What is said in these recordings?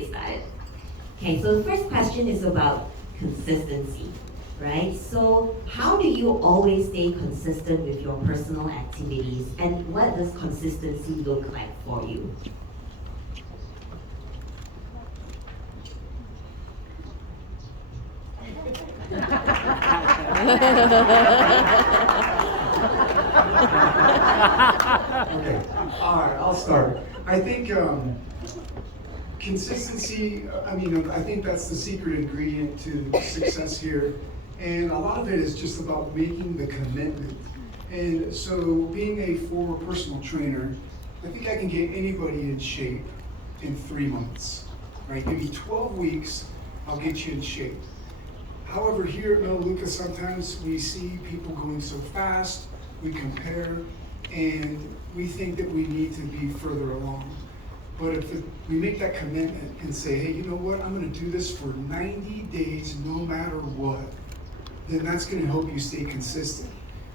started. Okay, so the first question is about consistency, right? So, how do you always stay consistent with your personal activities, and what does consistency look like for you? Okay, all right, I'll start. I think consistency, I think that's the secret ingredient to success here. And a lot of it is just about making the commitment. And so, being a former personal trainer, I think I can get anybody in shape in 3 months, right? Give me 12 weeks, I'll get you in shape. However, here at Melaleuca, sometimes we see people going so fast, we compare, and we think that we need to be further along. But if we make that commitment and say, hey, you know what, I'm gonna do this for 90 days no matter what, then that's gonna help you stay consistent.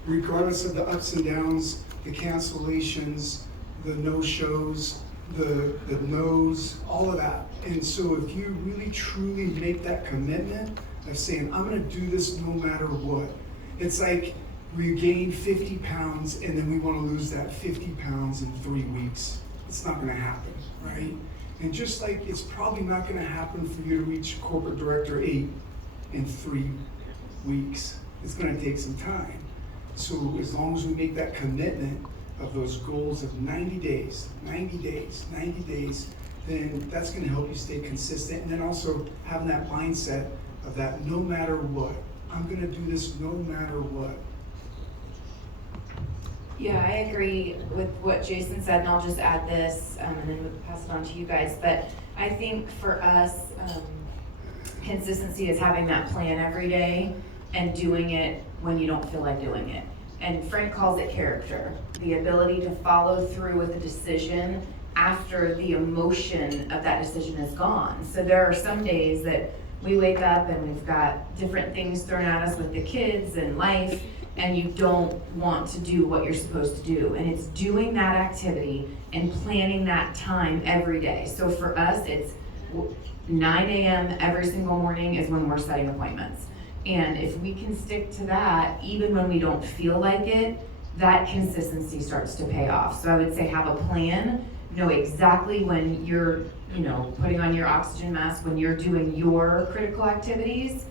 Regardless of the ups and downs, the cancellations, the no-shows, the no's, all of that. And so if you really truly make that commitment of saying, I'm gonna do this no matter what, it's like we gain 50 pounds and then we wanna lose that 50 pounds in 3 weeks. It's not gonna happen, right? And just like it's probably not gonna happen for you to reach corporate director 8 in 3 weeks. It's gonna take some time. So as long as we make that commitment of those goals of 90 days, 90 days, 90 days, then that's gonna help you stay consistent. And then also having that mindset of that no matter what, I'm gonna do this no matter what. Yeah, I agree with what Jason said, and I'll just add this, and then we'll pass it on to you guys. But I think for us, consistency is having that plan every day and doing it when you don't feel like doing it. And Frank calls it character, the ability to follow through with a decision after the emotion of that decision is gone. So there are some days that we wake up and we've got different things thrown at us with the kids and life, and you don't want to do what you're supposed to do. And it's doing that activity and planning that time every day. So for us, it's 9 a.m. every single morning is when we're setting appointments. And if we can stick to that, even when we don't feel like it, that consistency starts to pay off. So I would say have a plan, know exactly when you're, putting on your oxygen mask, when you're doing your critical activities,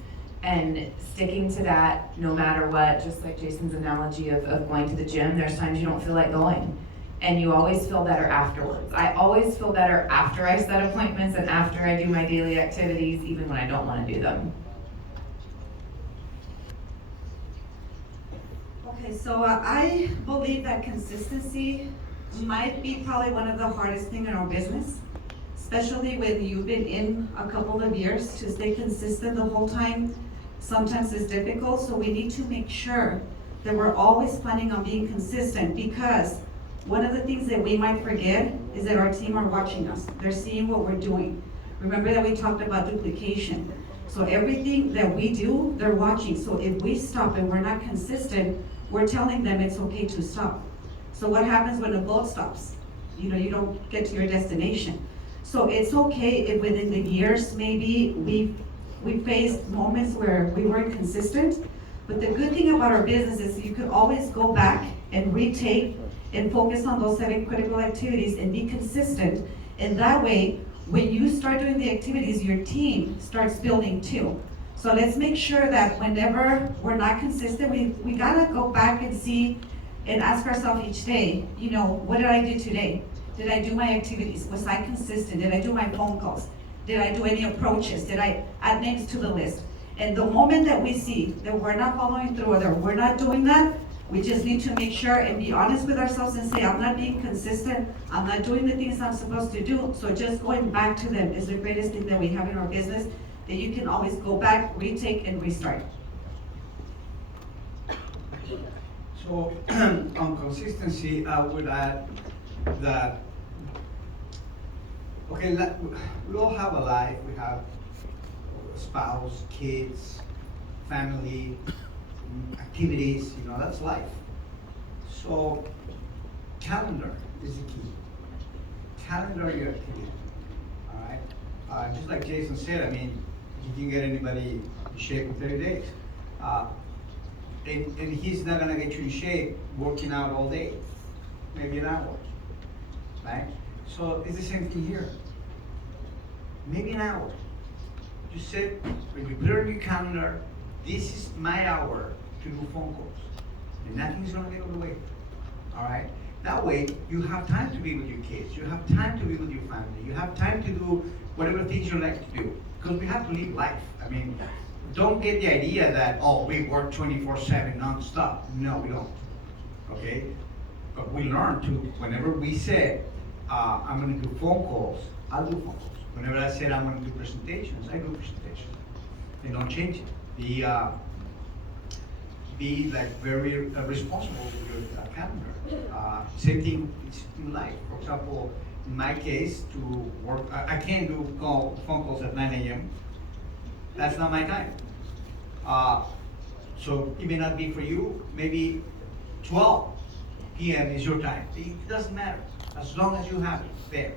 and sticking to that no matter what. Just like Jason's analogy of going to the gym, there's times you don't feel like going, and you always feel better afterwards. I always feel better after I set appointments and after I do my daily activities, even when I don't want to do them. Okay, so I believe that consistency might be probably one of the hardest things in our business, especially when you've been in a couple of years. To stay consistent the whole time sometimes is difficult, so we need to make sure that we're always planning on being consistent, because one of the things that we might forget is that our team are watching us. They're seeing what we're doing. Remember that we talked about duplication. So everything that we do, they're watching. So if we stop and we're not consistent, we're telling them it's okay to stop. So what happens when a boat stops? You don't get to your destination. So it's okay if within the years maybe we faced moments where we weren't consistent. But the good thing about our business is you can always go back and retake and focus on those 7 critical activities and be consistent. And that way, when you start doing the activities, your team starts building too. So let's make sure that whenever we're not consistent, we gotta go back and see and ask ourselves each day, what did I do today? Did I do my activities? Was I consistent? Did I do my phone calls? Did I do any approaches? Did I add names to the list? And the moment that we see that we're not following through or that we're not doing that, we just need to make sure and be honest with ourselves and say, I'm not being consistent. I'm not doing the things I'm supposed to do. So just going back to them is the greatest thing that we have in our business, that you can always go back, retake, and restart. So on consistency, I would add that, okay, we all have a life. We have a spouse, kids, family, activities, that's life. So calendar is the key. Calendar your activity, all right? just like Jason said, I mean, you can get anybody in shape in 30 days. And he's not gonna get you in shape working out all day, maybe an hour, right? So it's the same thing here. Maybe an hour. You sit, when you put it on your calendar, this is my hour to do phone calls. And nothing's gonna get in the way, all right? That way, you have time to be with your kids, you have time to be with your family, you have time to do whatever things you like to do. Because we have to live life. I mean, don't get the idea that, oh, we work 24/7 nonstop. No, we don't, okay? But we learn to, whenever we say, I'm gonna do phone calls, I'll do phone calls. Whenever I said I'm gonna do presentations, I do presentations. And don't change it. Be like very responsible with your calendar. Same thing in life. For example, in my case, to work, I can't do phone calls at 9 a.m. That's not my time. So it may not be for you. Maybe 12 p.m. is your time. It doesn't matter as long as you have it there.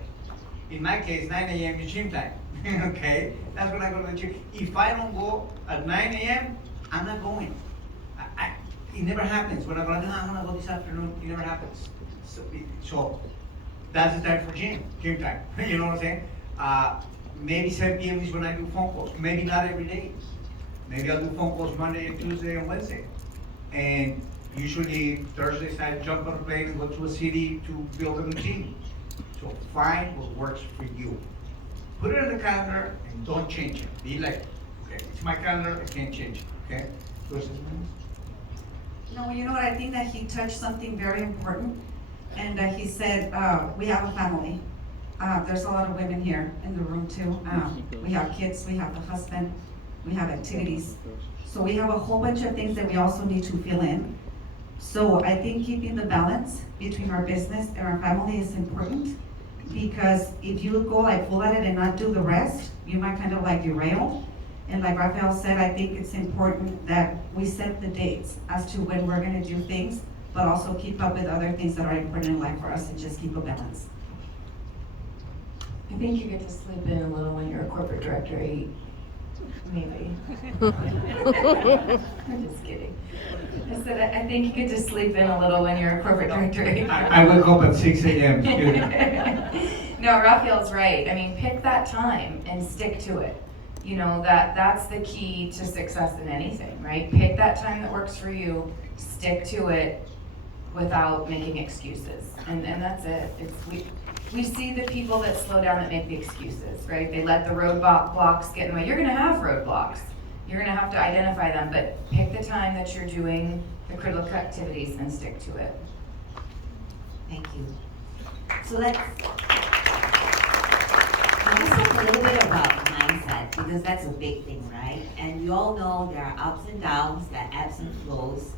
In my case, 9 a.m. is gym time. Okay, that's when I go to the gym. If I don't go at 9 a.m., I'm not going. It never happens. When I go, no, I'm gonna go this afternoon. It never happens. So that's the time for gym time. You know what I'm saying? Maybe 7 p.m. is when I do phone calls. Maybe not every day. Maybe I'll do phone calls Monday, Tuesday, and Wednesday. And usually Thursdays I jump on a plane and go to a city to build a routine. So find what works for you. Put it on the calendar and don't change it. Be like, okay, it's my calendar, I can't change it, okay? No, you know what, I think that he touched something very important, and he said, we have a family. There's a lot of women here in the room too. We have kids, we have the husband, we have activities. So we have a whole bunch of things that we also need to fill in. So I think keeping the balance between our business and our family is important, because if you go like full at it and not do the rest, you might kind of like derail. And like Rafael said, I think it's important that we set the dates as to when we're gonna do things, but also keep up with other things that are important in life for us and just keep a balance. I think you get to sleep in a little when you're a corporate director, maybe. I'm just kidding. I said, I think you get to sleep in a little when you're a corporate director. I wake up at 6 a.m. No, Raphael's right. I mean, pick that time and stick to it. You know, that's the key to success in anything, right? Pick that time that works for you, stick to it without making excuses. And that's it. We see the people that slow down that make the excuses, right? They let the roadblocks get in the way. You're gonna have roadblocks. You're gonna have to identify them, but pick the time that you're doing the critical activities and stick to it. Thank you. So let's talk a little bit about mindset, because that's a big thing, right? And you all know there are ups and downs, there are ebbs and flows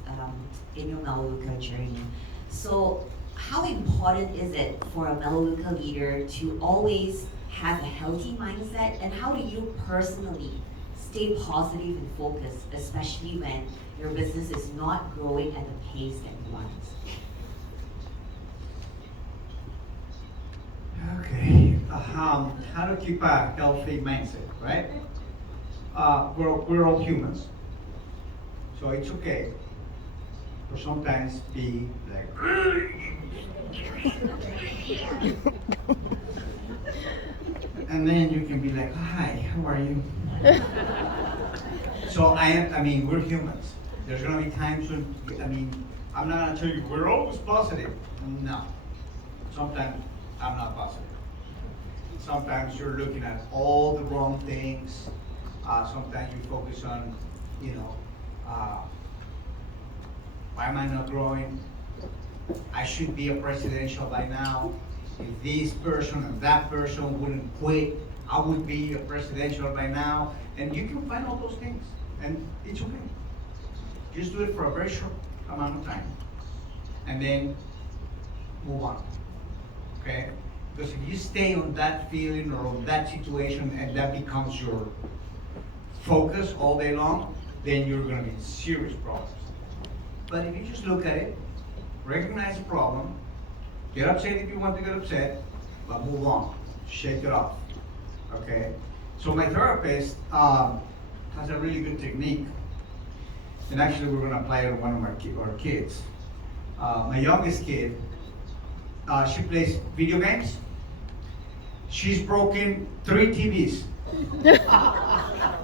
in your Melaleuca journey. So how important is it for a Melaleuca leader to always have a healthy mindset, and how do you personally stay positive and focused, especially when your business is not growing at the pace that you want? Okay, how to keep a healthy mindset, right? We're all humans, so it's okay for sometimes be like, and then you can be like, hi, how are you? So I mean, we're humans. There's gonna be times when, I mean, I'm not gonna tell you we're always positive. No, sometimes I'm not positive. Sometimes you're looking at all the wrong things. Sometimes you focus on, you know, why am I not growing? I should be a presidential by now. If this person and that person wouldn't quit, I would be a presidential by now. And you can find all those things, and it's okay. Just do it for a very short amount of time, and then move on, okay? Because if you stay on that feeling or on that situation and that becomes your focus all day long, then you're gonna be in serious problems. But if you just look at it, recognize the problem, get upset if you want to get upset, but move on, shake it off, okay? So my therapist has a really good technique, and actually we're gonna apply it on one of our kids. My youngest kid, she plays video games. She's broken 3 TVs.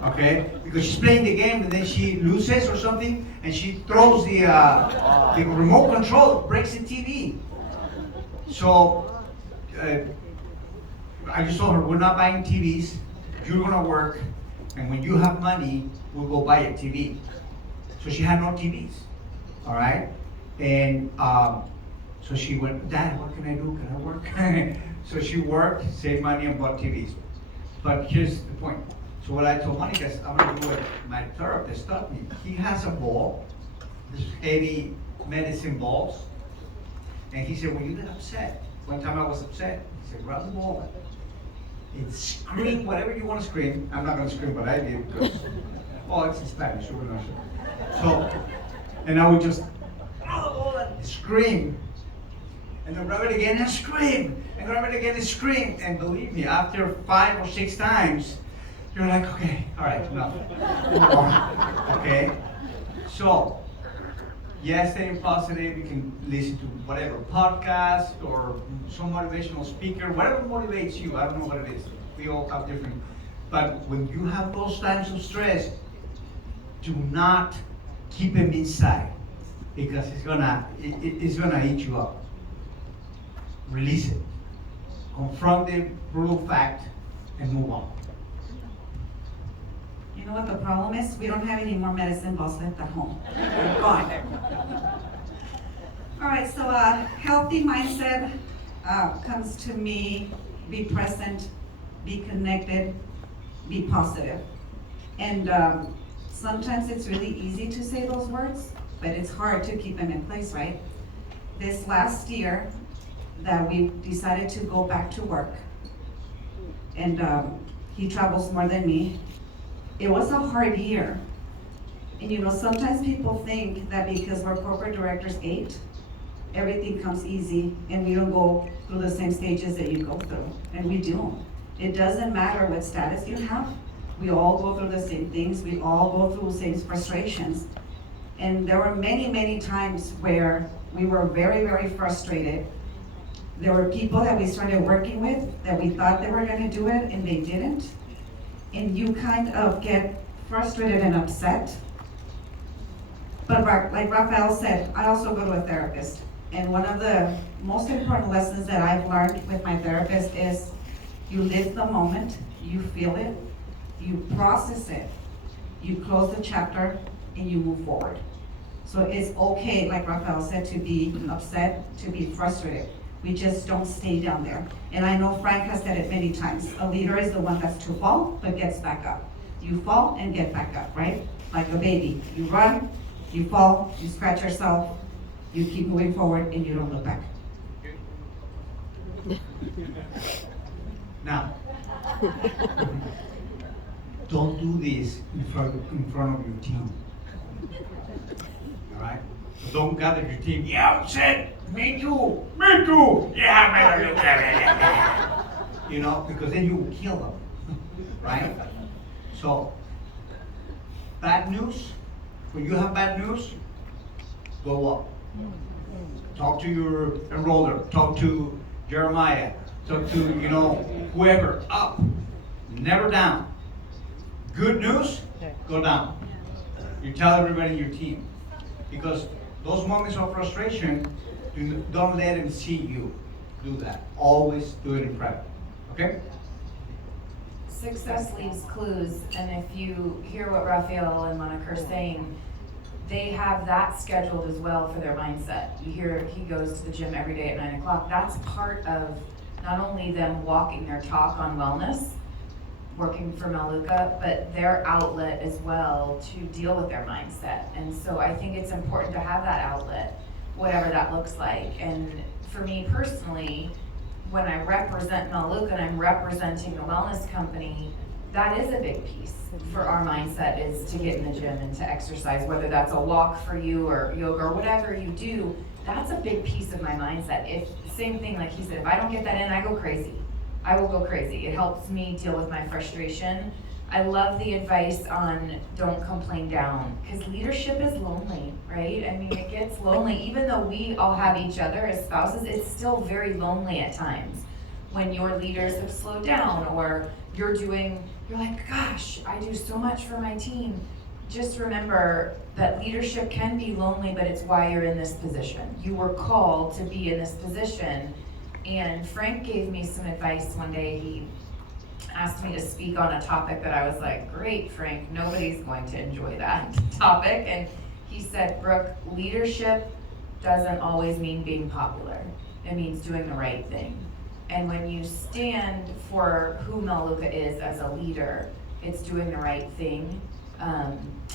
Okay, because she's playing the game and then she loses or something, and she throws the remote control, breaks the TV. So I just told her, we're not buying TVs. You're gonna work, and when you have money, we'll go buy a TV. So she had no TVs, all right? And so she went, Dad, what can I do? Can I work? So she worked, saved money, and bought TVs. But here's the point. So what I told Monica is, I'm gonna do what my therapist taught me. He has a ball, this heavy medicine balls, and he said, when you get upset, one time I was upset, he said, grab the ball and scream whatever you want to scream. I'm not gonna scream what I did because, oh, it's in Spanish, so we're not sure. So, and I would just scream, and then grab it again and scream, and grab it again and scream. And believe me, after 5 or 6 times, you're like, okay, all right, enough. Okay? So, yes, staying positive, you can listen to whatever podcast or some motivational speaker, whatever motivates you. I don't know what it is. We all have different. But when you have those times of stress, do not keep them inside, because it's gonna eat you up. Release it. Confront the brutal fact and move on. You know what the problem is? We don't have any more medicine balls left at home. They're gone. All right, so a healthy mindset comes to me, be present, be connected, be positive. And sometimes it's really easy to say those words, but it's hard to keep them in place, right? This last year that we decided to go back to work, and he travels more than me, it was a hard year. And you know, sometimes people think that because we're corporate directors 8, everything comes easy and we don't go through the same stages that you go through. And we do. It doesn't matter what status you have. We all go through the same things. We all go through the same frustrations. And there were many, many times where we were very, very frustrated. There were people that we started working with that we thought they were gonna do it and they didn't. And you kind of get frustrated and upset. But like Rafael said, I also go to a therapist. And one of the most important lessons that I've learned with my therapist is you live the moment, you feel it, you process it, you close the chapter, and you move forward. So it's okay, like Rafael said, to be upset, to be frustrated. We just don't stay down there. And I know Frank has said it many times. A leader is the one that's to fall, but gets back up. You fall and get back up, right? Like a baby. You run, you fall, you scratch yourself, you keep moving forward, and you don't look back. Now, don't do this in front of your team. All right? So don't gather your team. Yeah, upset. Me too. Me too. Yeah, you know, because then you will kill them, right? So, bad news. When you have bad news, go up. Talk to your enroller. Talk to Jeremiah. Talk to, whoever. Up. Never down. Good news, go down. You tell everybody in your team. Because those moments of frustration, don't let them see you do that. Always do it in private. Okay? Success leaves clues, and if you hear what Rafael and Monica are saying, they have that scheduled as well for their mindset. You hear he goes to the gym every day at 9 o'clock. That's part of not only them walking their talk on wellness, working for Maluka, but their outlet as well to deal with their mindset. And so I think it's important to have that outlet, whatever that looks like. And for me personally, when I represent Maluka and I'm representing the wellness company, that is a big piece for our mindset, is to get in the gym and to exercise, whether that's a walk for you or yoga or whatever you do. That's a big piece of my mindset. If same thing, like he said, if I don't get that in, I go crazy. I will go crazy. It helps me deal with my frustration. I love the advice on don't complain down, because leadership is lonely, right? I mean, it gets lonely. Even though we all have each other as spouses, it's still very lonely at times when your leaders have slowed down, or you're like, gosh, I do so much for my team. Just remember that leadership can be lonely, but it's why you're in this position. You were called to be in this position. And Frank gave me some advice one day. He asked me to speak on a topic that I was like, great, Frank, nobody's going to enjoy that topic. And he said, Brooke, leadership doesn't always mean being popular. It means doing the right thing. And when you stand for who Melaleuca is as a leader, it's doing the right thing.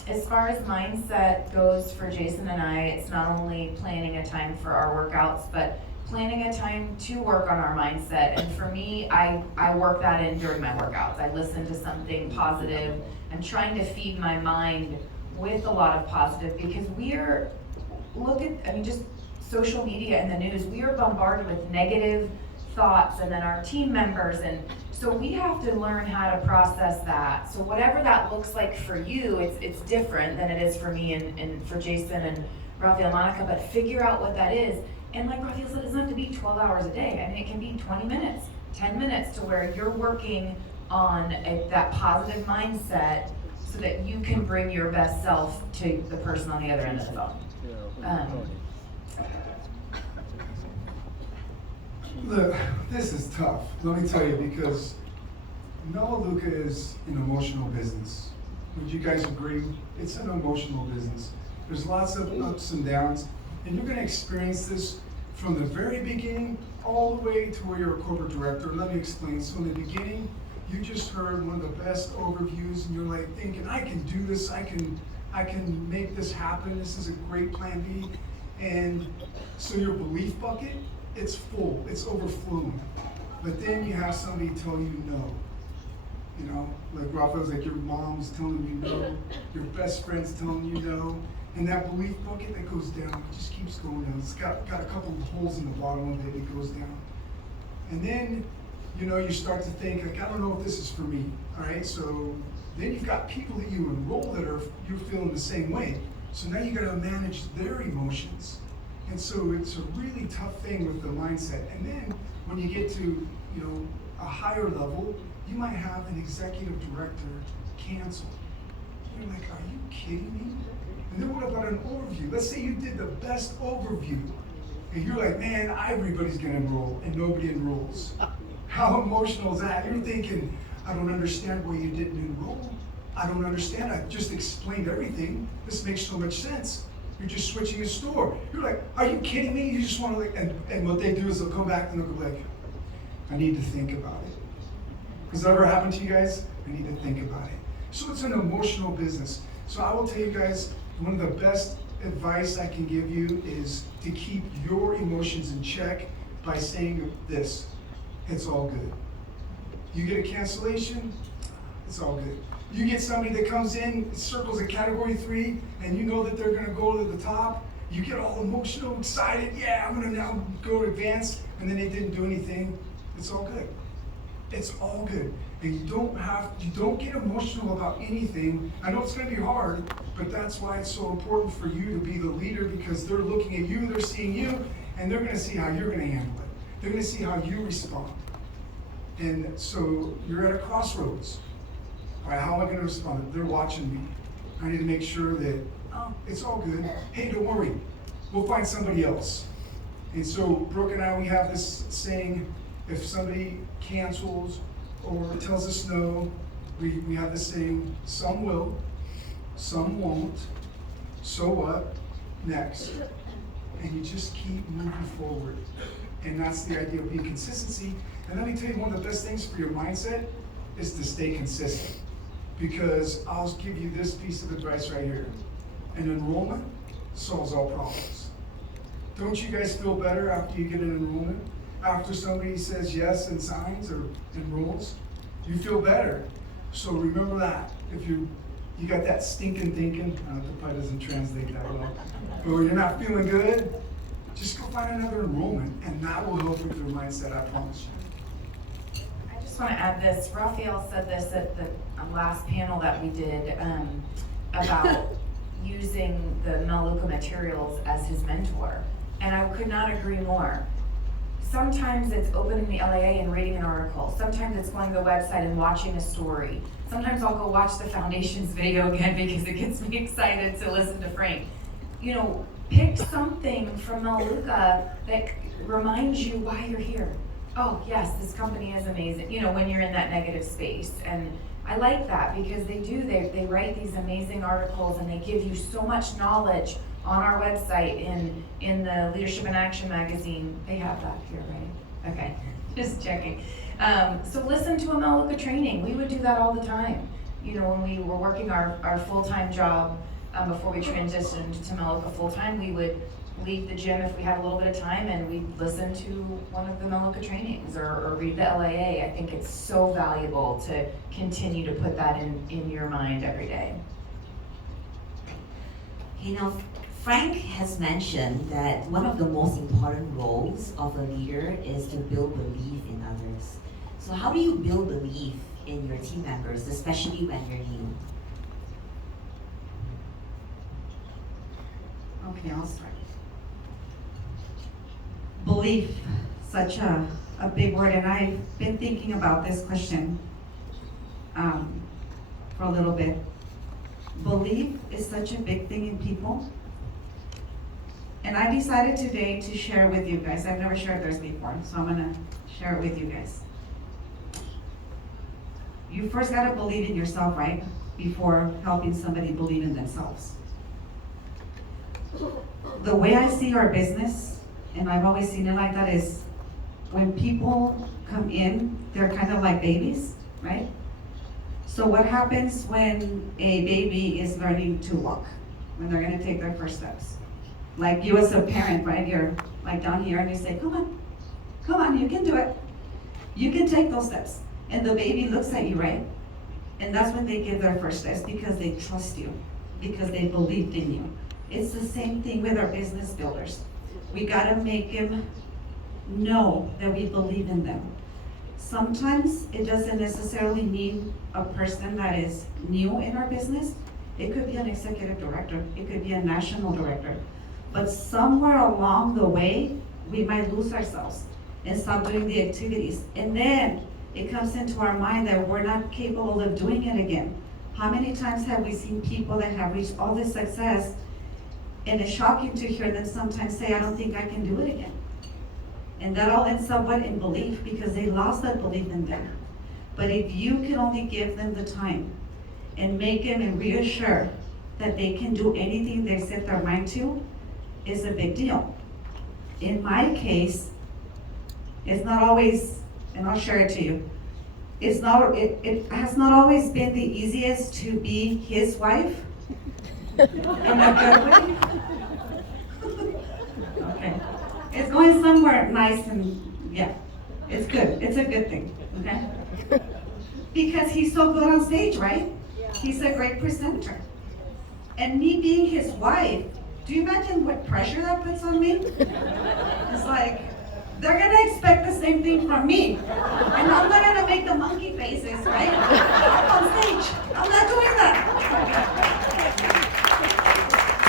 As far as mindset goes for Jason and I, it's not only planning a time for our workouts, but planning a time to work on our mindset. And for me, I work that in during my workouts. I listen to something positive and trying to feed my mind with a lot of positive, because just social media and the news, we are bombarded with negative thoughts, and then our team members, and so we have to learn how to process that. So whatever that looks like for you, it's different than it is for me and for Jason and Rafael, Monica, but figure out what that is. And like Rafael said, it doesn't have to be 12 hours a day. I mean, it can be 20 minutes, 10 minutes, to where you're working on that positive mindset so that you can bring your best self to the person on the other end of the phone. Look, this is tough. Let me tell you, because Melaleuca is an emotional business. Would you guys agree? It's an emotional business. There's lots of ups and downs, and you're going to experience this from the very beginning all the way to where you're a corporate director. Let me explain. So in the beginning, you just heard one of the best overviews, and you're like thinking, I can do this. I can make this happen. This is a great plan B. And so your belief bucket, it's full, it's overflowing. But then you have somebody tell you no. You know, like Rafael's like, your mom's telling you no, your best friend's telling you no, and that belief bucket that goes down, it just keeps going down. It's got a couple of holes in the bottom of it, it goes down. And then, you know, you start to think, like, I don't know if this is for me, all right? So then you've got people that you enroll that you're feeling the same way. So now you gotta manage their emotions. And so it's a really tough thing with the mindset. And then when you get to, you know, a higher level, you might have an executive director cancel. You're like, are you kidding me? And then what about an overview? Let's say you did the best overview, and you're like, man, everybody's gonna enroll, and nobody enrolls. How emotional is that? You're thinking, I don't understand why you didn't enroll. I don't understand. I just explained everything. This makes so much sense. You're just switching a store. You're like, are you kidding me? You just want to like, and what they do is they'll come back and they'll go like, I need to think about it. Has that ever happened to you guys? I need to think about it. So it's an emotional business. So I will tell you guys, one of the best advice I can give you is to keep your emotions in check by saying this, it's all good. You get a cancellation, it's all good. You get somebody that comes in, circles a category 3, and you know that they're gonna go to the top, you get all emotional, excited, yeah, I'm gonna now go advance, and then they didn't do anything, it's all good. It's all good. And you don't get emotional about anything. I know it's gonna be hard, but that's why it's so important for you to be the leader, because they're looking at you, they're seeing you, and they're gonna see how you're gonna handle it. They're gonna see how you respond. And so you're at a crossroads. All right, how am I gonna respond? They're watching me. I need to make sure that, oh, it's all good. Hey, don't worry, we'll find somebody else. And so Brooke and I, we have this saying, if somebody cancels or tells us no, we have this saying, some will, some won't, so what, next. And you just keep moving forward. And that's the idea of being consistency. And let me tell you, one of the best things for your mindset is to stay consistent. Because I'll give you this piece of advice right here. An enrollment solves all problems. Don't you guys feel better after you get an enrollment? After somebody says yes and signs or enrolls? You feel better. So remember that. If you got that stinking thinking, that probably doesn't translate that well, or you're not feeling good, just go find another enrollment, and that will help with your mindset, I promise you. just want to add this. Raphael said this at the last panel that we did about using the Melaleuca materials as his mentor. And I could not agree more. Sometimes it's opening the LAA and reading an article. Sometimes it's going to the website and watching a story. Sometimes I'll go watch the Foundation's video again because it gets me excited to listen to Frank. You know, pick something from Melaleuca that reminds you why you're here. Oh yes, this company is amazing, you know, when you're in that negative space. And I like that because they write these amazing articles and they give you so much knowledge on our website, in the Leadership in Action magazine. They have that here, right? Okay, just checking. So listen to a Melaleuca training. We would do that all the time. You know, when we were working our full-time job, before we transitioned to Melaleuca full-time, we would leave the gym if we had a little bit of time and we'd listen to one of the Melaleuca trainings or read the LAA. I think it's so valuable to continue to put that in your mind every day. You know, Frank has mentioned that one of the most important roles of a leader is to build belief in others. So how do you build belief in your team members, especially when you're new? Okay, I'll start. Belief, such a big word, and I've been thinking about this question for a little bit. Belief is such a big thing in people. And I decided today to share with you guys. I've never shared this before, so I'm gonna share it with you guys. You first gotta believe in yourself, right? Before helping somebody believe in themselves. The way I see our business, and I've always seen it like that, is when people come in, they're kind of like babies, right? So what happens when a baby is learning to walk, when they're gonna take their first steps? Like you as a parent, right? You're like down here and you say, come on, you can do it. You can take those steps. And the baby looks at you, right? And that's when they give their first steps, because they trust you, because they believed in you. It's the same thing with our business builders. We gotta make them know that we believe in them. Sometimes it doesn't necessarily mean a person that is new in our business. It could be an executive director, it could be a national director. But somewhere along the way, we might lose ourselves and stop doing the activities. And then it comes into our mind that we're not capable of doing it again. How many times have we seen people that have reached all this success, and it's shocking to hear them sometimes say, I don't think I can do it again. And that all ends up in belief, because they lost that belief in them. But if you can only give them the time and make them and reassure that they can do anything they set their mind to, is a big deal. In my case, it's not always, and I'll share it to you, it has not always been the easiest to be his wife. In a good way. Okay. It's going somewhere nice and yeah, it's good. It's a good thing, okay? Because he's so good on stage, right? He's a great presenter. And me being his wife, do you imagine what pressure that puts on me? It's like, they're gonna expect the same thing from me. And I'm not gonna make the monkey faces, right? On stage. I'm not doing that.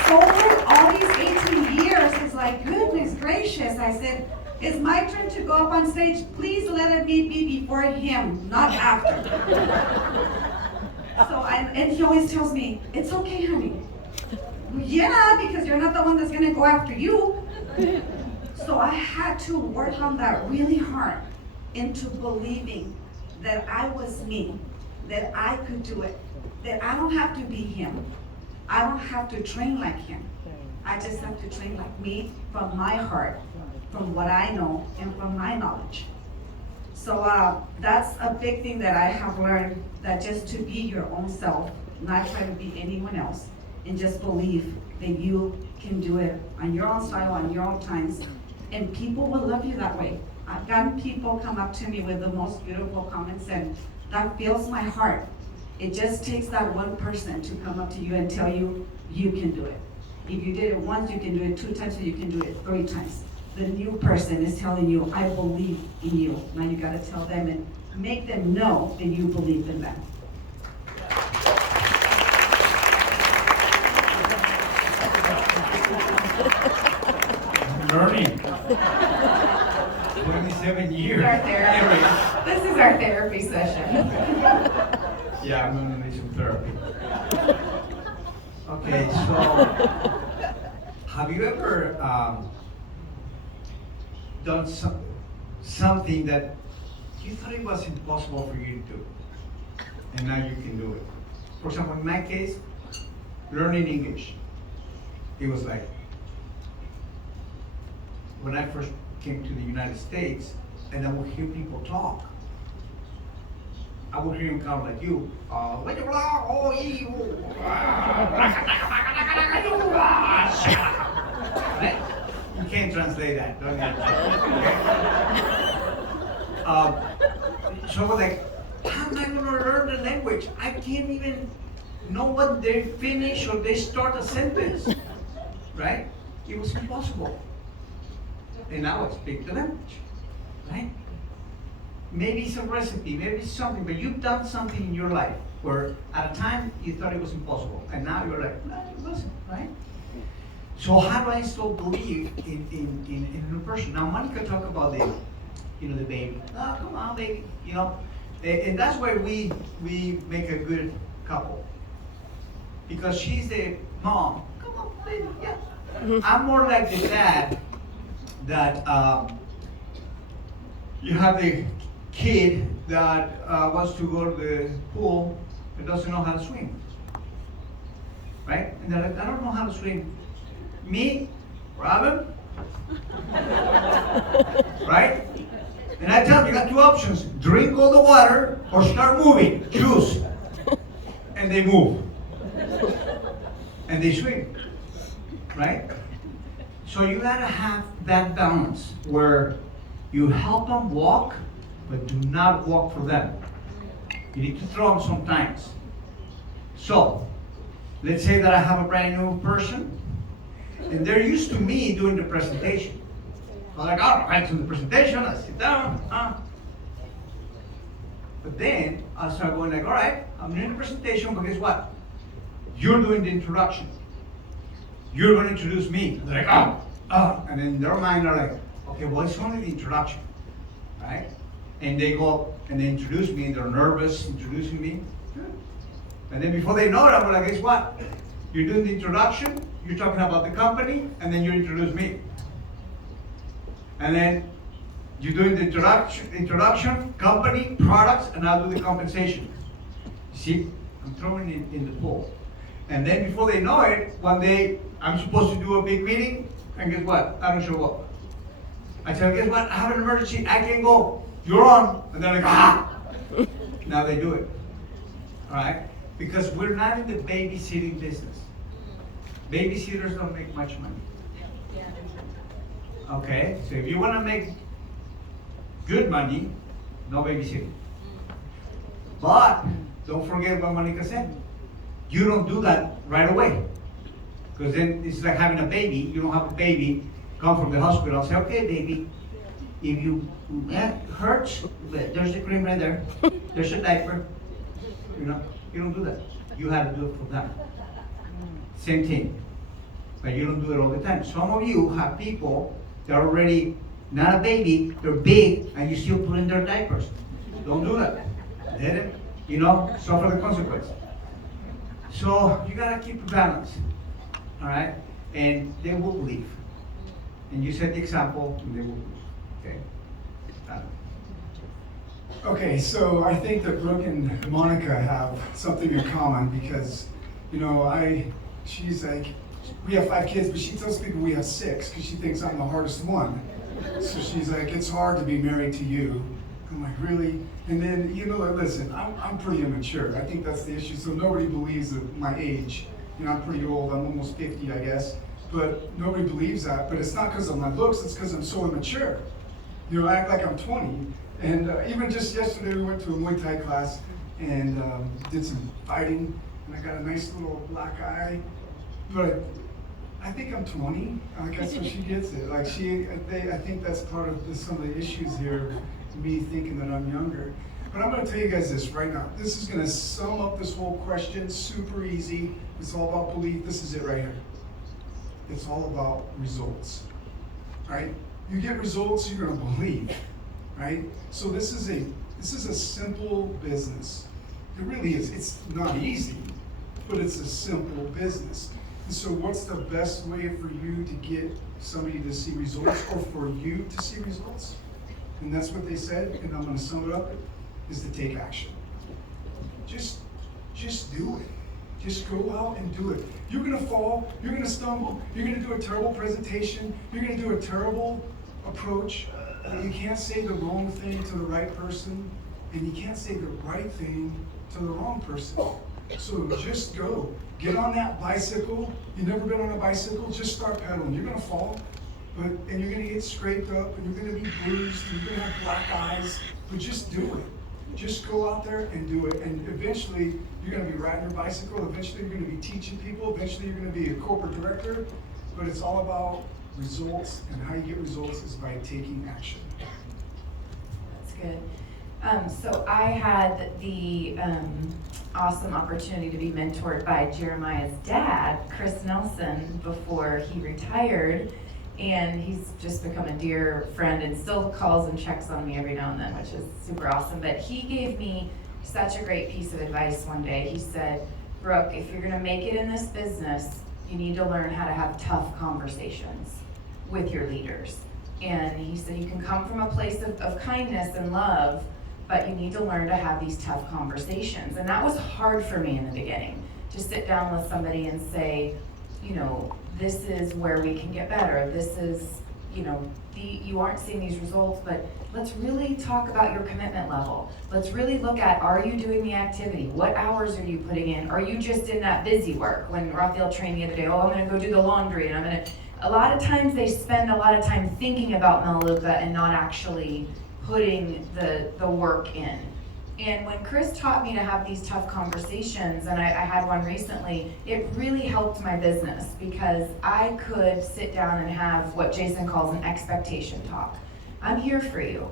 So over all these 18 years, it's like, goodness gracious, I said, it's my turn to go up on stage. Please let it be before him, not after. And he always tells me, it's okay, honey. Yeah, because you're not the one that's gonna go after you. So I had to work on that really hard, into believing that I was me, that I could do it, that I don't have to be him. I don't have to train like him. I just have to train like me, from my heart, from what I know, and from my knowledge. So that's a big thing that I have learned, that just to be your own self, not try to be anyone else, and just believe that you can do it on your own style, on your own times, and people will love you that way. I've gotten people come up to me with the most beautiful comments, and that fills my heart. It just takes that one person to come up to you and tell you, you can do it. If you did it once, you can do it 2 times, or you can do it 3 times. The new person is telling you, I believe in you. Now you gotta tell them and make them know that you believe in them. Learning. 27 years. Our therapy. This is our therapy session. Yeah, I'm gonna need some therapy. Okay, so have you ever done something that you thought it was impossible for you to do, and now you can do it? For example, in my case, learning English. It was like, when I first came to the United States, and I would hear people talk, I would hear him kind of like you. Right? You can't translate that, don't you? So I was like, how am I going to learn the language? I can't even know when they finish or they start a sentence. Right? It was impossible. And now I speak the language. Right? Maybe it's a recipe, maybe it's something, but you've done something in your life where at a time you thought it was impossible, and now you're like, no, it wasn't, right? So how do I still believe in a new person? Now Monica talked about the baby. Oh, come on, baby, and that's why we make a good couple, because she's the mom. Come on, baby, yeah. I'm more like the dad that you have the kid that wants to go to the pool but doesn't know how to swim, right? And they're like, I don't know how to swim. Me, Robin, right? And I tell them, you got two options: drink all the water or start moving. Choose. And they move, and they swim, right? So you gotta have that balance where you help them walk, but do not walk for them. You need to throw them sometimes. So, let's say that I have a brand new person, and they're used to me doing the presentation. I'm like, all right, do the presentation, I sit down, But then, I start going like, all right, I'm doing the presentation, but guess what? You're doing the introduction. You're going to introduce me. They're like, and then in their mind are like, okay, well, it's only the introduction, right? And they go and they introduce me, and they're nervous introducing me. And then before they know it, I'm like, guess what? You're doing the introduction, you're talking about the company, and then you introduce me. And then you're doing the introduction, company, products, and I'll do the compensation. See, I'm throwing it in the pool. And then before they know it, one day I'm supposed to do a big meeting, and guess what? I don't show up. I tell them, guess what? I have an emergency, I can't go. You're on. And they're like, Now they do it. All right? Because we're not in the babysitting business. Babysitters don't make much money. Okay? So if you want to make good money, no babysitting. But don't forget what Monica said. You don't do that right away. Because then it's like having a baby. You don't have a baby, come from the hospital, say, okay, baby, if you hurts, there's the cream right there. There's a diaper. You don't do that. You have to do it for them. Same thing. But you don't do it all the time. Some of you have people that are already not a baby, they're big, and you still put in their diapers. Don't do that. Let it, suffer the consequence. So you gotta keep a balance. All right? And they will believe. And you set the example, and they will believe. Okay? Okay, so I think that Brooke and Monica have something in common because, she's like, we have 5 kids, but she tells people we have 6 because she thinks I'm the hardest one. So she's like, it's hard to be married to you. I'm like, really? And then, listen, I'm pretty immature. I think that's the issue. So nobody believes that my age. I'm pretty old. I'm almost 50, I guess. But nobody believes that. But it's not because of my looks. It's because I'm so immature. I act like I'm 20. And even just yesterday, we went to a Muay Thai class and did some fighting. And I got a nice little black eye. But I think I'm 20. I guess so she gets it. Like I think that's part of some of the issues here, me thinking that I'm younger. But I'm gonna tell you guys this right now. This is gonna sum up this whole question, super easy. It's all about belief. This is it right here. It's all about results, right? You get results, you're gonna believe, right? So this is a simple business. It really is. It's not easy, but it's a simple business. And so what's the best way for you to get somebody to see results, or for you to see results? And that's what they said, and I'm gonna sum it up, is to take action. Just do it. Just go out and do it. You're gonna fall, you're gonna stumble, you're gonna do a terrible presentation, you're gonna do a terrible approach, but you can't say the wrong thing to the right person, and you can't say the right thing to the wrong person. So just go. Get on that bicycle. You've never been on a bicycle, just start pedaling. You're gonna fall, and you're gonna get scraped up, and you're gonna be bruised, and you're gonna have black eyes, but just do it. Just go out there and do it, and eventually you're gonna be riding your bicycle, eventually you're gonna be teaching people, eventually you're gonna be a corporate director, but it's all about results, and how you get results is by taking action. That's good. So I had the awesome opportunity to be mentored by Jeremiah's dad, Chris Nelson, before he retired. And he's just become a dear friend and still calls and checks on me every now and then, which is super awesome. But he gave me such a great piece of advice one day. He said, Brooke, if you're gonna make it in this business, you need to learn how to have tough conversations with your leaders. And he said, you can come from a place of kindness and love, but you need to learn to have these tough conversations. And that was hard for me in the beginning, to sit down with somebody and say, you know, this is where we can get better. This is, you know, you aren't seeing these results, but let's really talk about your commitment level. Let's really look at, are you doing the activity? What hours are you putting in? Are you just in that busy work? When Raphael trained the other day, I'm gonna go do the laundry, and a lot of times they spend a lot of time thinking about Melaleuca and not actually putting the work in. And when Chris taught me to have these tough conversations, and I had one recently, it really helped my business, because I could sit down and have what Jason calls an expectation talk. I'm here for you,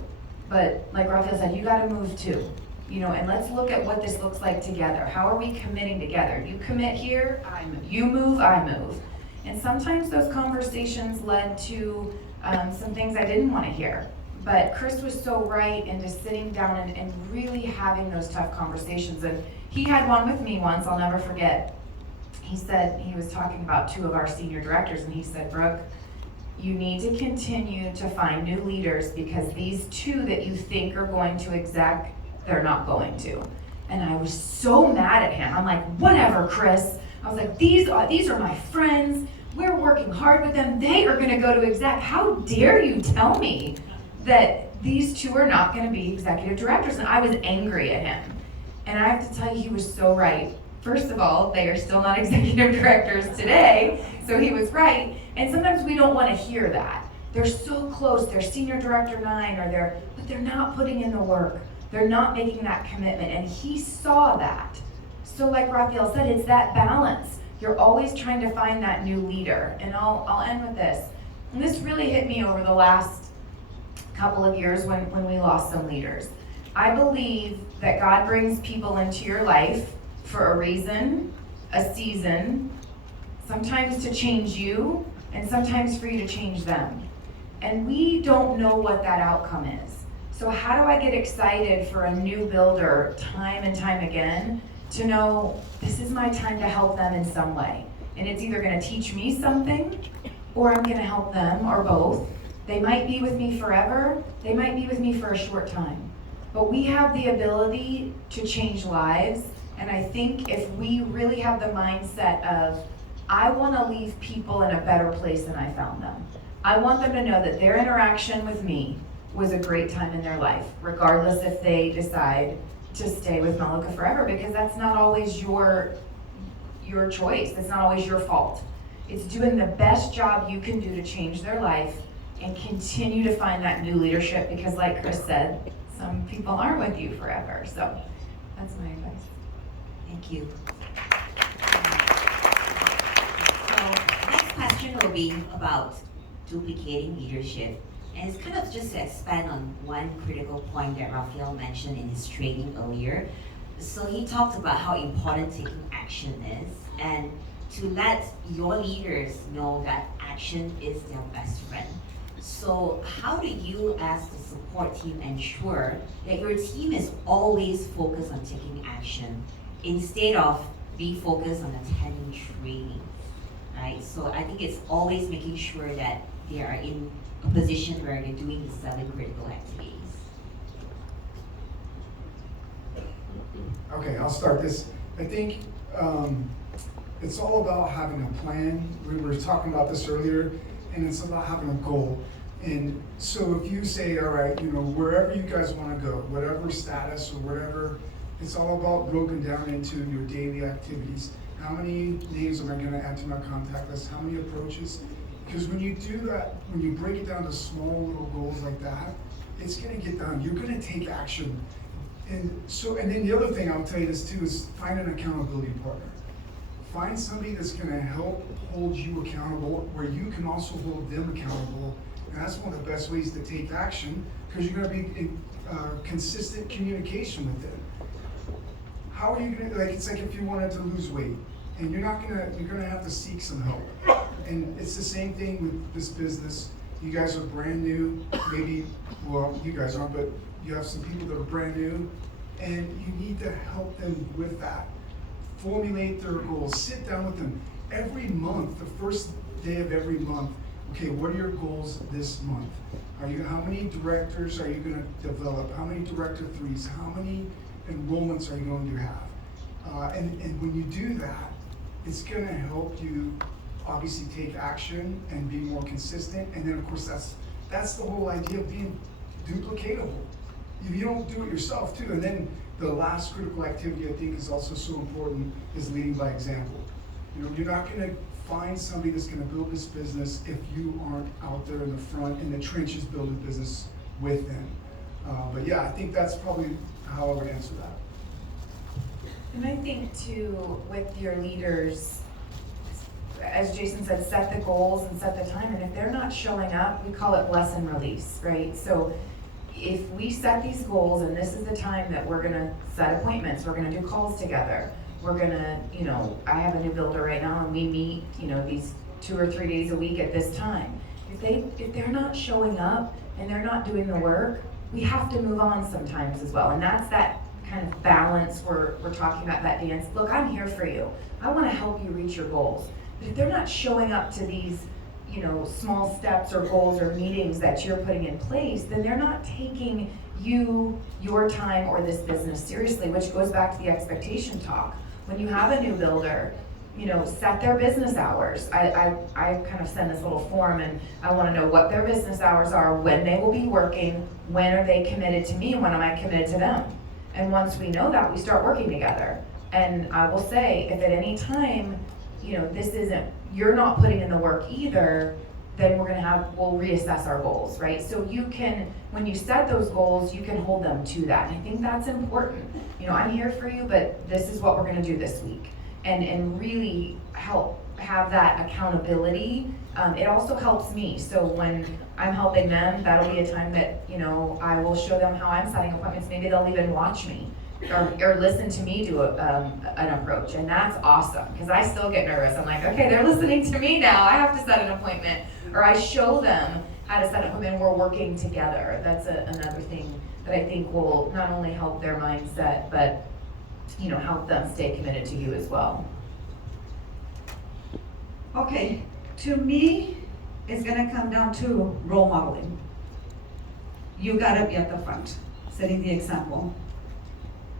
but like Raphael said, you gotta move too. You know, and let's look at what this looks like together. How are we committing together? You commit here, I move. You move, I move. And sometimes those conversations led to some things I didn't want to hear. But Chris was so right into sitting down and really having those tough conversations. And he had one with me once, I'll never forget. He said, he was talking about two of our senior directors, and he said, Brooke, you need to continue to find new leaders, because these two that you think are going to exec, they're not going to. And I was so mad at him. I'm like, whatever, Chris. I was like, these are my friends. We're working hard with them. They are gonna go to exec. How dare you tell me that these two are not gonna be executive directors? And I was angry at him. And I have to tell you, he was so right. First of all, they are still not executive directors today, so he was right. And sometimes we don't wanna hear that. They're so close, they're senior director 9, but they're not putting in the work. They're not making that commitment, and he saw that. So like Raphael said, it's that balance. You're always trying to find that new leader. And I'll end with this. And this really hit me over the last couple of years when we lost some leaders. I believe that God brings people into your life for a reason, a season, sometimes to change you, and sometimes for you to change them. And we don't know what that outcome is. So how do I get excited for a new builder time and time again to know this is my time to help them in some way? And it's either gonna teach me something, or I'm gonna help them, or both. They might be with me forever, they might be with me for a short time. But we have the ability to change lives, and I think if we really have the mindset of, I wanna leave people in a better place than I found them. I want them to know that their interaction with me was a great time in their life, regardless if they decide to stay with Melaleuca forever, because that's not always your choice. It's not always your fault. It's doing the best job you can do to change their life and continue to find that new leadership, because like Chris said, some people aren't with you forever. So that's my advice. Thank you. So next question will be about duplicating leadership. And it's kind of just to expand on one critical point that Raphael mentioned in his training earlier. So he talked about how important taking action is, and to let your leaders know that action is their best friend. So how do you as the support team ensure that your team is always focused on taking action instead of be focused on attending training, right? So I think it's always making sure that they are in a position where they're doing the 7 critical activities. Okay, I'll start this. I think it's all about having a plan. We were talking about this earlier, and it's about having a goal. And so if you say, all right, wherever you guys want to go, whatever status or whatever, it's all about broken down into your daily activities. How many names am I going to add to my contact list? How many approaches? Because when you do that, when you break it down to small little goals like that, it's going to get done. You're going to take action. And then the other thing I'll tell you this too is find an accountability partner. Find somebody that's going to help hold you accountable, where you can also hold them accountable. And that's one of the best ways to take action, because you're going to be in consistent communication with them. How are you going to, it's like if you wanted to lose weight, and you're going to have to seek some help. And it's the same thing with this business. You guys are brand new, maybe, well, you guys aren't, but you have some people that are brand new, and you need to help them with that. Formulate their goals, sit down with them every month, the first day of every month. Okay, what are your goals this month? How many directors are you going to develop? How many director threes? How many enrollments are you going to have? And when you do that, it's going to help you obviously take action and be more consistent. And then of course that's the whole idea of being duplicatable. If you don't do it yourself too. And then the last critical activity I think is also so important is leading by example. You're not going to find somebody that's going to build this business if you aren't out there in the front, in the trenches, building business with them. But yeah, I think that's probably how I would answer that. And I think too, with your leaders, as Jason said, set the goals and set the time. And if they're not showing up, we call it bless and release, right? So if we set these goals and this is the time that we're gonna set appointments, we're gonna do calls together, we're gonna, I have a new builder right now and we meet, these 2 or 3 days a week at this time. If they're not showing up and they're not doing the work, we have to move on sometimes as well. And that's that kind of balance we're talking about, that dance. Look, I'm here for you. I wanna help you reach your goals. But if they're not showing up to these, small steps or goals or meetings that you're putting in place, then they're not taking your time or this business seriously, which goes back to the expectation talk. When you have a new builder, set their business hours. I kind of send this little form and I want to know what their business hours are, when they will be working, when are they committed to me, and when am I committed to them. And once we know that, we start working together. And I will say, if at any time, you're not putting in the work either, then we'll reassess our goals, right? So you can, when you set those goals, you can hold them to that. And I think that's important. I'm here for you, but this is what we're gonna do this week. And really help have that accountability. It also helps me. So when I'm helping them, that'll be a time that, I will show them how I'm setting appointments. Maybe they'll even watch me. Or listen to me do an approach, and that's awesome, because I still get nervous. I'm like, okay, they're listening to me now, I have to set an appointment. Or I show them how to set an appointment, and we're working together. That's another thing that I think will not only help their mindset, but help them stay committed to you as well. Okay, to me, it's gonna come down to role modeling. You gotta be at the front, setting the example.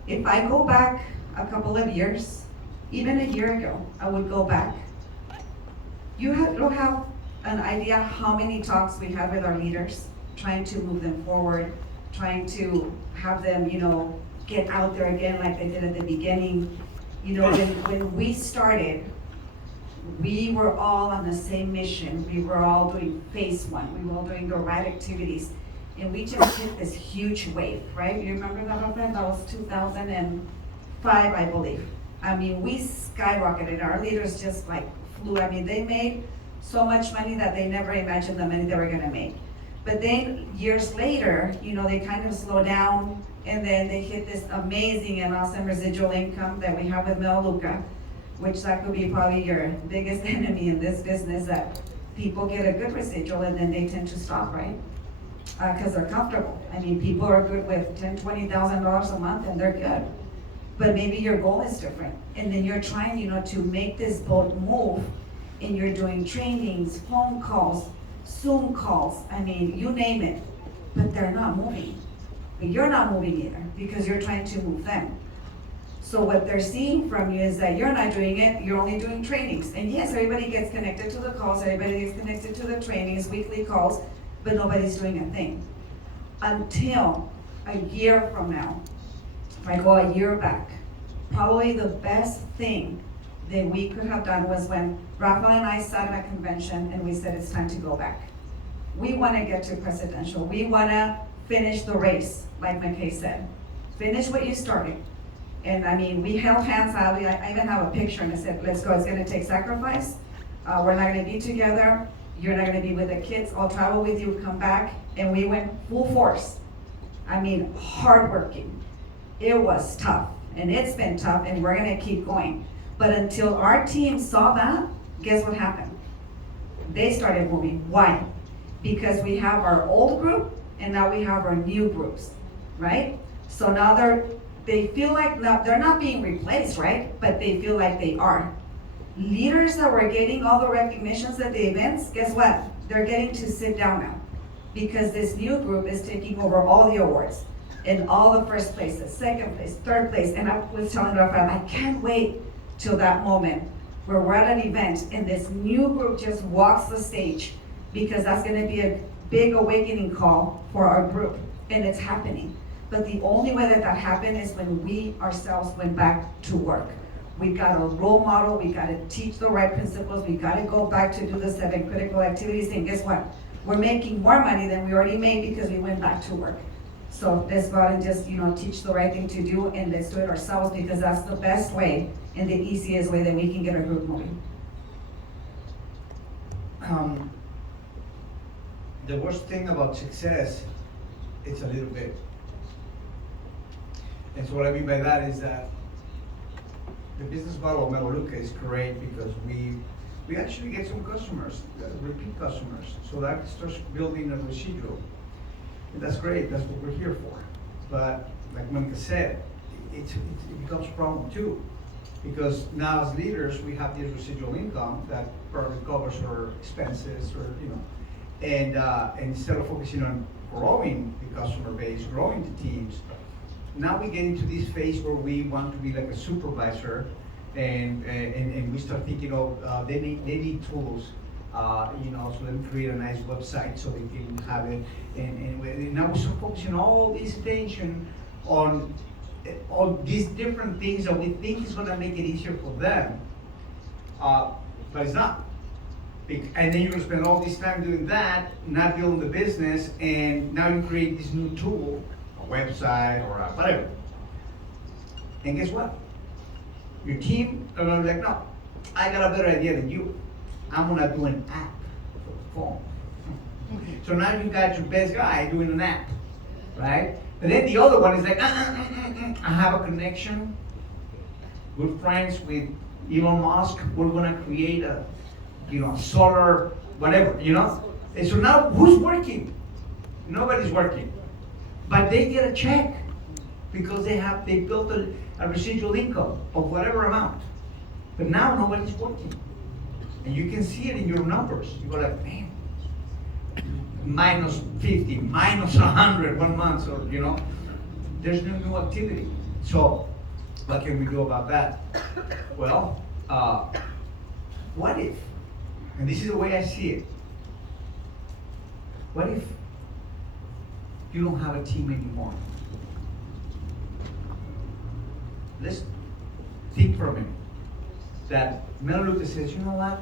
If I go back a couple of years, even a year ago, I would go back. Don't have an idea how many talks we had with our leaders, trying to move them forward, trying to have them, get out there again like they did at the beginning. When we started, we were all on the same mission. We were all doing phase 1. We were all doing the right activities. And we just hit this huge wave, right? You remember that, Rafael? That was 2005, I believe. We skyrocketed. Our leaders just flew. They made so much money that they never imagined the money they were gonna make. But then years later, they kind of slow down, and then they hit this amazing and awesome residual income that we have with Melaleuca, which that could be probably your biggest enemy in this business, that people get a good residual and then they tend to stop, right? Because they're comfortable. I mean, people are good with $10,000, $20,000 a month and they're good. But maybe your goal is different. And then you're trying, to make this boat move, and you're doing trainings, phone calls, Zoom calls, I mean, you name it, but they're not moving. But you're not moving either, because you're trying to move them. So what they're seeing from you is that you're not doing it, you're only doing trainings. And yes, everybody gets connected to the calls, everybody gets connected to the trainings, weekly calls, but nobody's doing a thing. Until a year from now, if I go a year back, probably the best thing that we could have done was when Rafa and I sat at a convention and we said it's time to go back. We want to get to presidential. We want to finish the race, like McKay said. Finish what you started. And I mean, we held hands out. I even have a picture and I said, let's go. It's going to take sacrifice. We're not going to be together. You're not going to be with the kids. I'll travel with you, come back. And we went full force. I mean, hardworking. It was tough. And it's been tough, and we're going to keep going. But until our team saw that, guess what happened? They started moving. Why? Because we have our old group, and now we have our new groups, right? So now they feel like they're not being replaced, right? But they feel like they are. Leaders that were getting all the recognitions at the events, guess what? They're getting to sit down now, because this new group is taking over all the awards and all the first places, second place, third place. And I was telling Rafael, I can't wait till that moment where we're at an event and this new group just walks the stage, because that's going to be a big awakening call for our group, and it's happening. But the only way that happened is when we ourselves went back to work. We got a role model, we got to teach the right principles, we got to go back to do the 7 critical activities, and guess what? We're making more money than we already made because we went back to work. So let's go out and just, teach the right thing to do, and let's do it ourselves, because that's the best way and the easiest way that we can get our group moving. The worst thing about success, it's a little bit. And so what I mean by that is that the business model of Melaleuca is great, because we actually get some customers, repeat customers. So that starts building a residual. And that's great, that's what we're here for. But like Monica said, it becomes a problem too. Because now as leaders, we have this residual income that probably covers our expenses, or and instead of focusing on growing the customer base, growing the teams, now we get into this phase where we want to be like a supervisor, and we start thinking of they need tools, so let me create a nice website so they can have it, and now we start focusing all this attention on these different things that we think is going to make it easier for them, but it's not. And then you're going to spend all this time doing that, not building the business, and now you create this new tool, a website or whatever. And guess what? Your team are going to be like, no, I got a better idea than you. I'm going to do an app for the phone. So now you got your best guy doing an app, right? And then the other one is like, I have a connection, good friends with Elon Musk. We're going to create a solar, whatever, And so now who's working? Nobody's working. But they get a check because they built a residual income of whatever amount. But now nobody's working. And you can see it in your numbers. You go like, man, minus 50, minus 100 1 month, or there's no new activity. So what can we do about that? Well, what if, and this is the way I see it, what if you don't have a team anymore? Let's think for a minute. That Melaleuca says, you know what?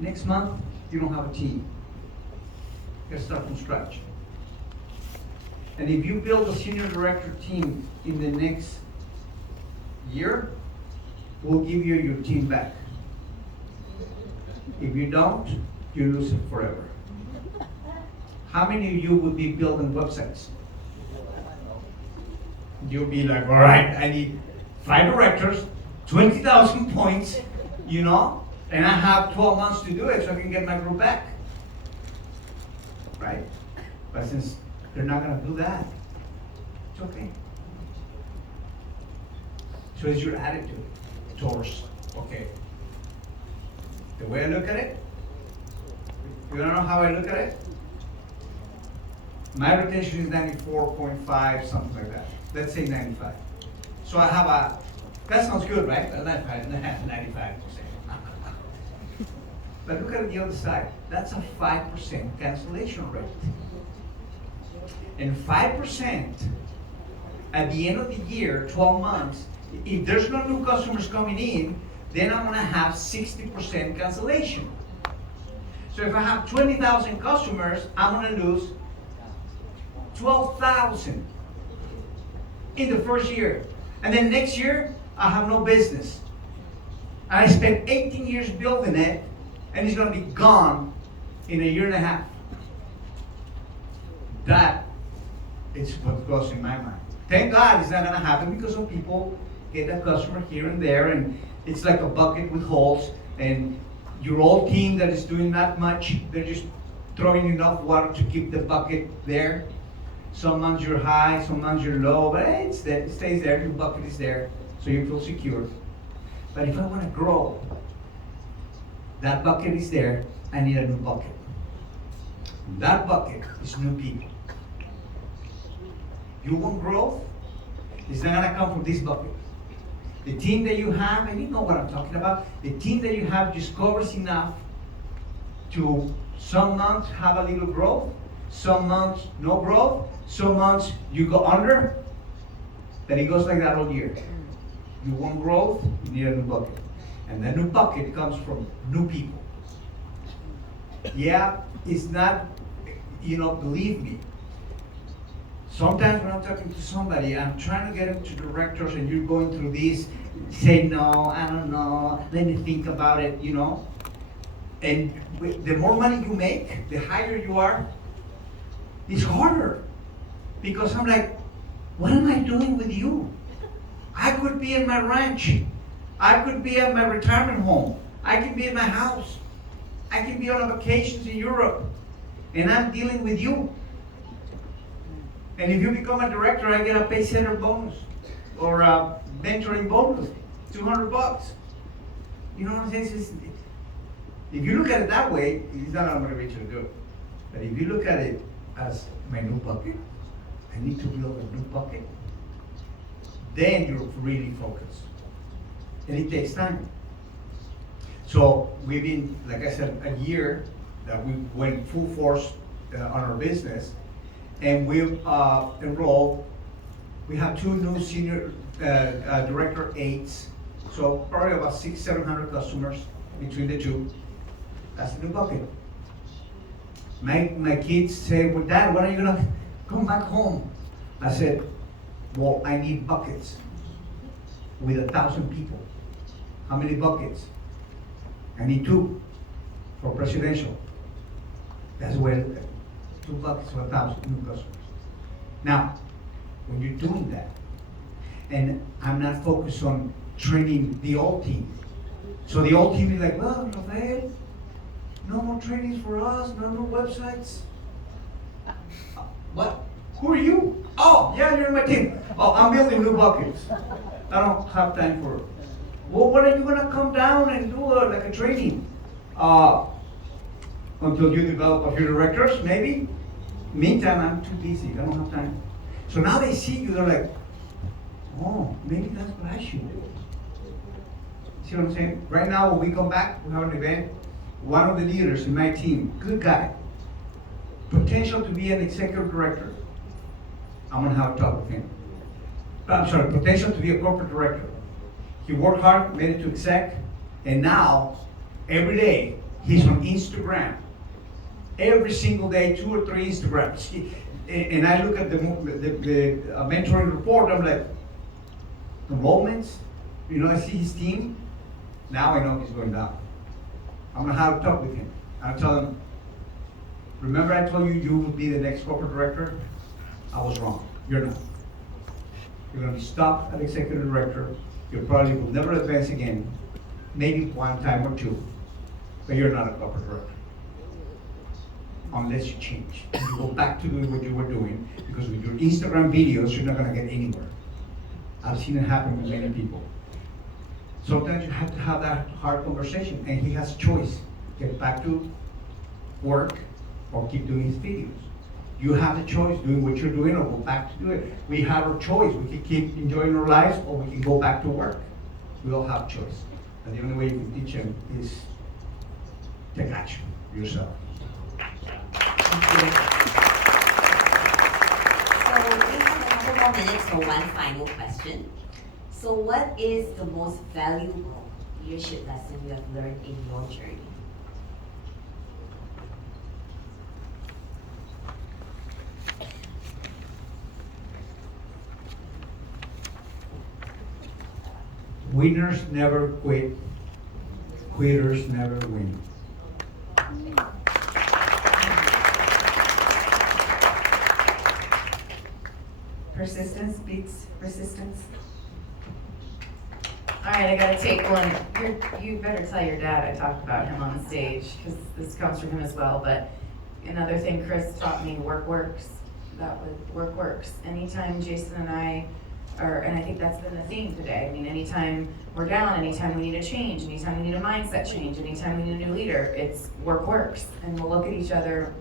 Next month, you don't have a team. You gotta start from scratch. And if you build a senior director team in the next year, we'll give you your team back. If you don't, you lose it forever. how many of you would be building websites? You'll be like, all right, I need 5 directors, 20,000 points, you know, and I have 12 months to do it so I can get my group back. Right? But since they're not gonna do that, it's okay. So it's your attitude towards, okay. The way I look at it, you don't know how I look at it? My retention is 94.5, something like that. Let's say 95. So I have that sounds good, right? 95%. But look at the other side. That's a 5% cancellation rate. And 5% at the end of the year, 12 months, if there's no new customers coming in, then I'm gonna have 60% cancellation. So if I have 20,000 customers, I'm gonna lose 12,000 in the first year. And then next year, I have no business. And I spent 18 years building it, and it's gonna be gone in a year and a half. That is what goes in my mind. Thank God it's not gonna happen because some people get a customer here and there, and it's like a bucket with holes, and your old team that is doing not much, they're just throwing enough water to keep the bucket there. Some months you're high, some months you're low, but hey, it stays there, your bucket is there, so you feel secure. But if I wanna grow, that bucket is there, I need a new bucket. That bucket is new people. You want growth? It's not gonna come from this bucket. The team that you have, and you know what I'm talking about, the team that you have just covers enough to some months have a little growth, some months no growth, some months you go under, then it goes like that all year. You want growth, you need a new bucket. And that new bucket comes from new people. Yeah, it's not, believe me. Sometimes when I'm talking to somebody, I'm trying to get them to directors, and you're going through this, say no, I don't know, let me think about it, And the more money you make, the higher you are, it's harder. Because I'm like, what am I doing with you? I could be in my ranch. I could be at my retirement home. I could be in my house. I can be on vacations in Europe. And I'm dealing with you. And if you become a director, I get a pay center bonus or a mentoring bonus, $200. You know what I'm saying? If you look at it that way, it's not what I'm going to reach you to do. But if you look at it as my new bucket, I need to build a new bucket, then you're really focused. And it takes time. So we've been, like I said, a year that we went full force on our business. And we've enrolled, we have 2 new senior director aides, so probably about 600-700 customers between the 2. That's a new bucket. My kids say, well, Dad, when are you gonna come back home? I said, well, I need buckets with 1,000 people. How many buckets? I need 2 for presidential. That's where 2 buckets for 1,000 new customers. Now, when you're doing that, and I'm not focused on training the old team. So the old team is like, well, Rafael, no more trainings for us, no more websites. What? Who are you? Oh, yeah, you're in my team. Oh, I'm building new buckets. I don't have time for it. Well, when are you gonna come down and do like a training? Until you develop a few directors, maybe. Meantime, I'm too busy. I don't have time. So now they see you, they're like, oh, maybe that's what I should do. See what I'm saying? Right now, when we come back, we have an event. One of the leaders in my team, good guy, potential to be an executive director. I'm gonna have a talk with him. I'm sorry, potential to be a corporate director. He worked hard, made it to exec, and now, every day, he's on Instagram. Every single day, 2 or 3 Instagrams. And I look at the mentoring report, I'm like, enrollments, I see his team. Now I know he's going down. I'm gonna have a talk with him. I'll tell him, Remember I told you you would be the next corporate director? I was wrong. You're not. You're gonna be stopped at executive director. You probably will never advance again, maybe one time or two, but you're not a corporate director. Unless you change. You go back to doing what you were doing, because with your Instagram videos, you're not gonna get anywhere. I've seen it happen with many people. Sometimes you have to have that hard conversation, and he has a choice. Get back to work or keep doing his videos. You have the choice doing what you're doing or go back to do it. We have our choice. We can keep enjoying our lives or we can go back to work. We all have choice. And the only way you can teach them is take action yourself. Thank you. So we have a couple more minutes for one final question. So what is the most valuable leadership lesson you have learned in your journey? Winners never quit. Quitters never win. Persistence beats resistance. All right, I gotta take one. You better tell your dad I talked about him on stage, because this comes from him as well. But another thing Chris taught me, work works. That was work works. Anytime Jason and I are, and I think that's been the theme today. I mean, anytime we're down, anytime we need a change, anytime we need a mindset change, anytime we need a new leader, it's work works. And we'll look at each other,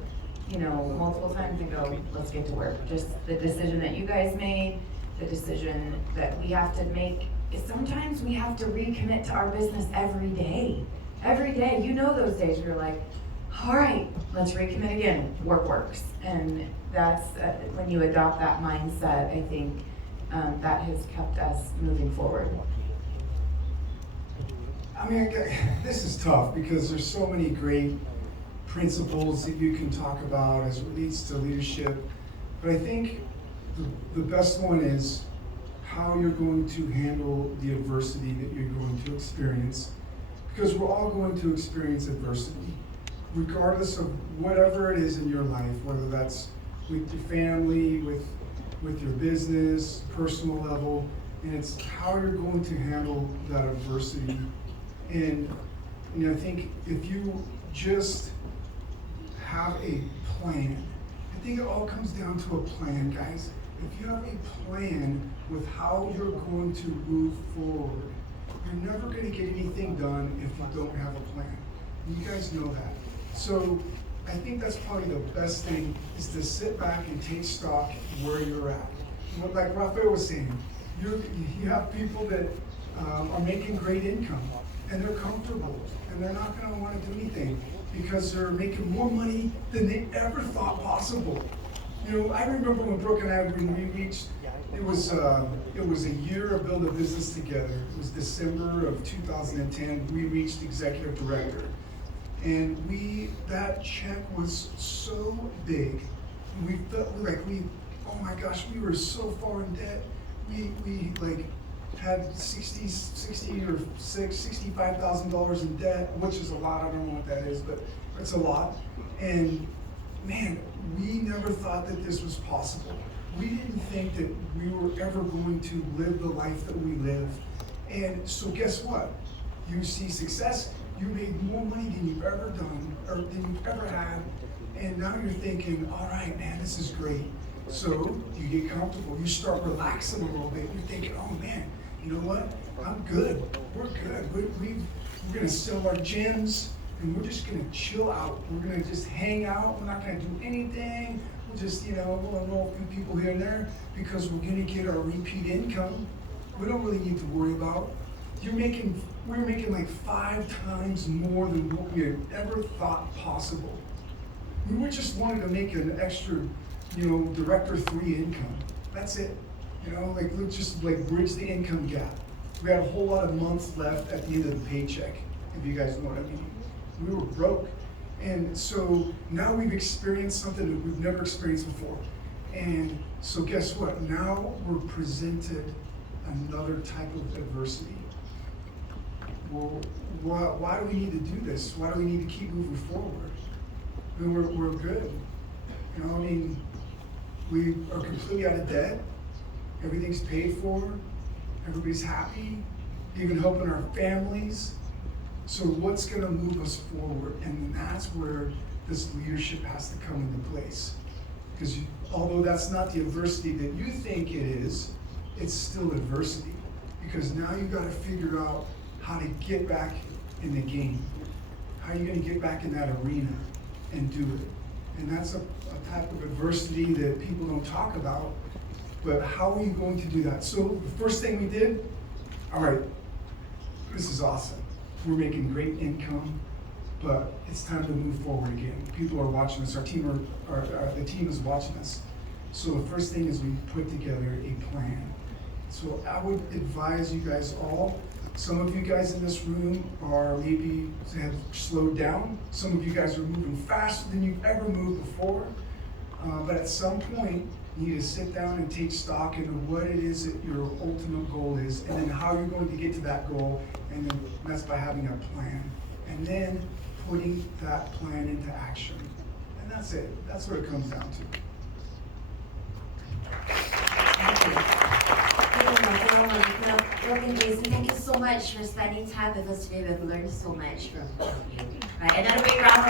you know, multiple times and go, let's get to work. Just the decision that you guys made, the decision that we have to make. Sometimes we have to recommit to our business every day. Every day, you know those days where you're like, all right, let's recommit again, work works. And that's, when you adopt that mindset, I think that has kept us moving forward. I mean, this is tough because there's so many great principles that you can talk about as it relates to leadership. But I think the best one is how you're going to handle the adversity that you're going to experience. Because we're all going to experience adversity, regardless of whatever it is in your life, whether that's with your family, with your business, personal level, and it's how you're going to handle that adversity. And you know, I think if you just have a plan, I think it all comes down to a plan, guys. If you have a plan with how you're going to move forward, you're never going to get anything done if you don't have a plan. You guys know that. So I think that's probably the best thing, is to sit back and take stock where you're at. Like Rafael was saying, you have people that are making great income and they're comfortable and they're not going to want to do anything because they're making more money than they ever thought possible. You know, I remember when Brooke and I, when we reached, it was a year of building a business together. It was December of 2010. We reached executive director, and that check was so big. We felt like oh my gosh, we were so far in debt. We like had $65,000 in debt, which is a lot. I don't know what that is, but it's a lot. And man, we never thought that this was possible. We didn't think that we were ever going to live the life that we live. And so guess what? You see success, you made more money than you've ever done, or than you've ever had, and now you're thinking, all right, man, this is great. So you get comfortable, you start relaxing a little bit, you're thinking, oh man, you know what? I'm good, we're good. We're gonna sell our gyms, and we're just gonna chill out. We're gonna just hang out, we're not gonna do anything. We'll just, we'll enroll a few people here and there because we're gonna get our repeat income. We don't really need to worry about. We're making like 5 times more than what we had ever thought possible. We just wanted to make an extra, Director 3 income. That's it. Let's just bridge the income gap. We had a whole lot of months left at the end of the paycheck, if you guys know what I mean. We were broke. And so now we've experienced something that we've never experienced before. And so guess what? Now we're presented another type of adversity. Well, why do we need to do this? Why do we need to keep moving forward? then we're good. You know, I mean, we are completely out of debt. Everything's paid for. Everybody's happy, even helping our families. So what's gonna move us forward? And that's where this leadership has to come into place. Because although that's not the adversity that you think it is, it's still adversity. Because now you gotta figure out how to get back in the game. How are you gonna get back in that arena and do it? And that's a type of adversity that people don't talk about, but how are you going to do that? So the first thing we did, all right, this is awesome. We're making great income, but it's time to move forward again. People are watching us, the team is watching us. So the first thing is we put together a plan. So I would advise you guys all, some of you guys in this room are maybe have slowed down. Some of you guys are moving faster than you've ever moved before. But at some point, you need to sit down and take stock into what it is that your ultimate goal is, and then how you're going to get to that goal, and then that's by having a plan. And then putting that plan into action. And that's it. That's what it comes down to. Welcome, Jason. Thank you so much for spending time with us today. We've learned so much from you. Right, another big round of